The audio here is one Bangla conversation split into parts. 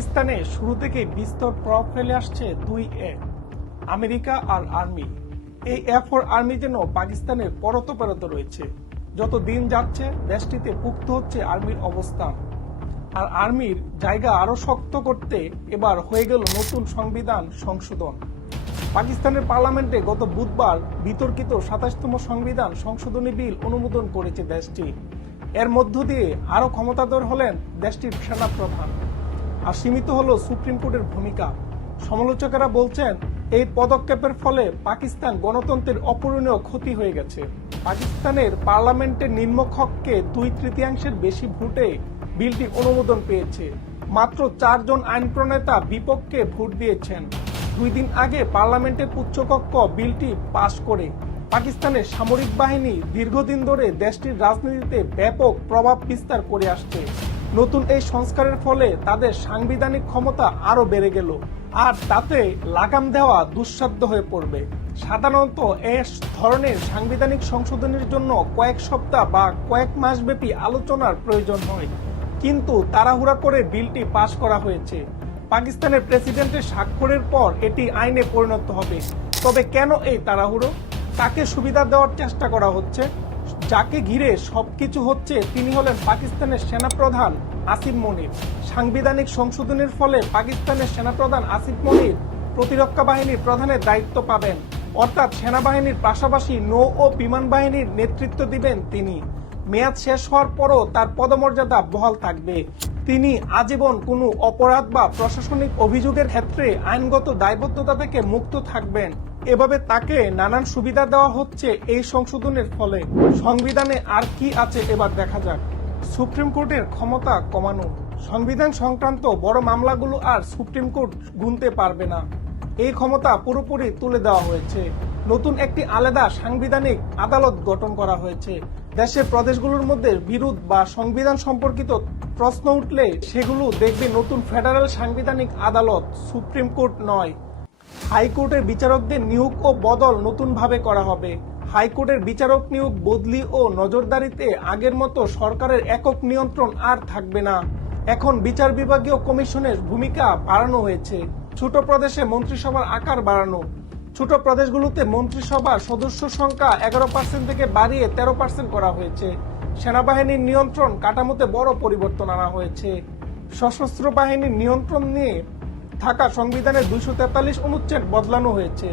পাকিস্তানে শুরু থেকে বিস্তর প্রভাব ফেলে আসছে দুই এ। আমেরিকা আর আর্মি। এই এ ফোর আর্মি যেন পাকিস্তানের পরত পরত রয়েছে। যত দিন যাচ্ছে, দেশটিতে পুক্ত হচ্ছে আর্মির অবস্থান। আর আর্মির জায়গা আরও শক্ত করতে এবার হয়ে গেল নতুন সংবিধান সংশোধন। পাকিস্তানের পার্লামেন্টে গত বুধবার বিতর্কিত সাতাশতম সংবিধান সংশোধনী বিল অনুমোদন করেছে দেশটি। এর মধ্য দিয়ে আরও ক্ষমতাধর হলেন দেশটির সেনা প্রধান আর সীমিত হলো সুপ্রিম কোর্টের ভূমিকা। সমালোচকেরা বলছেন, এই পদক্ষেপের ফলে পাকিস্তান গণতন্ত্রের অপূরণীয় ক্ষতি হয়ে গেছে। পাকিস্তানের পার্লামেন্টের নিম্নকক্ষে দুই তৃতীয়াংশের বেশি ভোটে বিলটি অনুমোদন পেয়েছে। মাত্র চারজন আইন প্রণেতা বিপক্ষে ভোট দিয়েছেন। দুই দিন আগে পার্লামেন্টের উচ্চকক্ষ বিলটি পাশ করে। পাকিস্তানের সামরিক বাহিনী দীর্ঘদিন ধরে দেশটির রাজনীতিতে ব্যাপক প্রভাব বিস্তার করে আসছে। নতুন এই সংস্কারের ফলে তাদের সাংবিধানিক ক্ষমতা আরও বেড়ে গেল। আর তাতে লাগাম দেওয়া দুঃসাধ্য হয়ে পড়বে। সাধারণত এ ধরনের সাংবিধানিক সংশোধনের জন্য কয়েক সপ্তাহ বা কয়েক মাস ব্যাপী আলোচনার প্রয়োজন হয়। কিন্তু তাড়াহুড়া করে বিলটি পাশ করা হয়েছে। পাকিস্তানের প্রেসিডেন্টের স্বাক্ষরের পর এটি আইনে পরিণত হবে। তবে কেন এই তাড়াহুড়ো? তাকে সুবিধা দেওয়ার চেষ্টা করা হচ্ছে? যাকে ঘিরে সবকিছু হচ্ছে, তিনি হলেন পাকিস্তানের সেনাপ্রধান আসিফ মনির। সাংবিধানিক সংশোধনের ফলে পাকিস্তানের সেনাপ্রধান আসিফ মনির প্রতিরক্ষা বাহিনীর প্রধানের দায়িত্ব পাবেন। অর্থাৎ সেনাবাহিনীর পাশাপাশি নৌ ও বিমান বাহিনীর নেতৃত্ব দিবেন তিনি। মেয়াদ শেষ হওয়ার পরও তার পদমর্যাদা বহাল থাকবে। তিনি আজীবন কোনো অপরাধ বা প্রশাসনিক অভিযোগের ক্ষেত্রে আইনগত দায়বদ্ধতা থেকে মুক্ত থাকবেন। এভাবে তাকে নানান সুবিধা দেওয়া হচ্ছে এই সংশোধনের ফলে। সংবিধানে আর কি আছে এবার দেখা যাক। সুপ্রিম কোর্টের ক্ষমতা কমানো। সংবিধান সংক্রান্ত বড় মামলাগুলো আর সুপ্রিম কোর্ট গুনতে পারবে না। এই ক্ষমতা পুরোপুরি তুলে দেওয়া হয়েছে। নতুন একটি আলাদা সাংবিধানিক আদালত গঠন করা হয়েছে। দেশের প্রদেশগুলোর মধ্যে বিরোধ বা সংবিধান সম্পর্কিত প্রশ্ন উঠলে সেগুলো দেখবে নতুন ফেডারেল সাংবিধানিক আদালত সুপ্রিম কোর্ট নয়। হাইকোর্টের বিচারকদের নিয়োগ ও বদল নতুনভাবে করা হবে। হাইকোর্টের বিচারক নিয়োগ বদলি ও নজরদারিতে আগের মতো সরকারের একক নিয়ন্ত্রণ আর থাকবে না। এখন বিচার বিভাগীয় কমিশনের ভূমিকা বাড়ানো হয়েছে। ছোট প্রদেশে মন্ত্রিসভার আকার বাড়ানো। ছোট প্রদেশগুলোতে মন্ত্রিসভার সদস্য সংখ্যা এগারো পার্সেন্ট থেকে বাড়িয়ে তেরো পার্সেন্ট করা হয়েছে। সেনাবাহিনীর নিয়ন্ত্রণ কাঠামোতে বড় পরিবর্তন আনা হয়েছে। সশস্ত্র বাহিনীর নিয়ন্ত্রণ নিয়ে থাকা সংবিধানের দুইশো তেতাল্লিশ অনুচ্ছেদ বদলানো হয়েছে।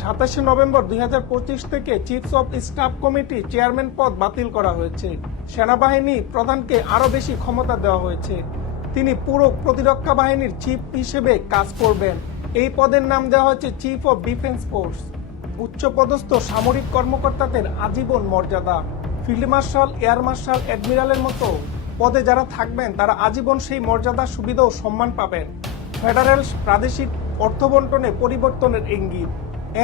সাতাশে নভেম্বর দুই হাজার পঁচিশ থেকে chiefs of staff committee chairman পদ বাতিল করা হয়েছে। সেনাবাহিনী প্রধানকে আরও বেশি ক্ষমতা দেওয়া হয়েছে। তিনি পুরো প্রতিরক্ষা বাহিনীর চিফ হিসেবে কাজ করবেন। এই পদের নাম দেওয়া হয়েছে চিফ অব ডিফেন্স ফোর্স উচ্চপদস্থ সামরিক কর্মকর্তাদের আজীবন মর্যাদা। ফিল্ড মার্শাল, এয়ার মার্শাল, অ্যাডমিরালের মতো পদে যারা থাকবেন, তারা আজীবন সেই মর্যাদা, সুবিধা ও সম্মান পাবেন। ফেডারেল প্রাদেশিক অর্থ বন্টনে পরিবর্তনের ইঙ্গিত।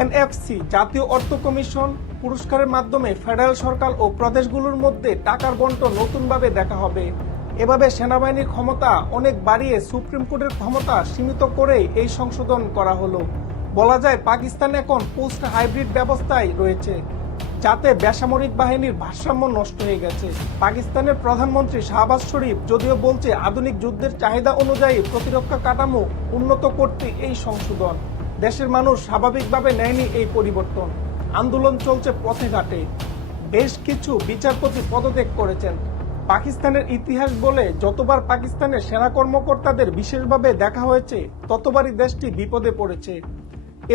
এনএফসি জাতীয় অর্থ কমিশন, পুরস্কারের মাধ্যমে ফেডারেল সরকার ও প্রদেশগুলোর মধ্যে টাকার বন্টন নতুনভাবে দেখা হবে। এভাবে সেনাবাহিনীর ক্ষমতা অনেক বাড়িয়ে সুপ্রিম কোর্টের ক্ষমতা সীমিত করে এই সংশোধন করা হলো। বলা যায়, পাকিস্তান এখন পোস্ট হাইব্রিড ব্যবস্থায় রয়েছে। যাতে বেসামরিক বাহিনীর ভারসাম্য নষ্ট হয়ে গেছে। পাকিস্তানের প্রধানমন্ত্রী শাহবাজ শরীফ যদিও বলছে আধুনিক যুদ্ধের চাহিদা অনুযায়ী প্রতিরক্ষা কাঠামো উন্নত করতে এই সংশোধন। দেশের মানুষ স্বাভাবিকভাবে নেয়নি এই পরিবর্তন। আন্দোলন চলছে পথে ঘাটে। বেশ কিছু বিচারপতি পদত্যাগ করেছেন। পাকিস্তানের ইতিহাস বলে যতবার পাকিস্তানের সেনা কর্মকর্তাদের বিশেষভাবে দেখা হয়েছে, ততবারই দেশটি বিপদে পড়েছে।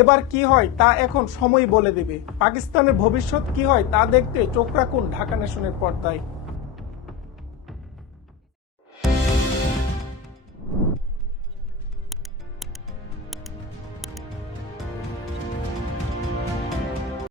এবার কি হয় তা এখন সময় বলে দেবে। পাকিস্তানের ভবিষ্যৎ কি হয় তা দেখতে চোখ রাখুন ঢাকা নেশনের পর্দায়।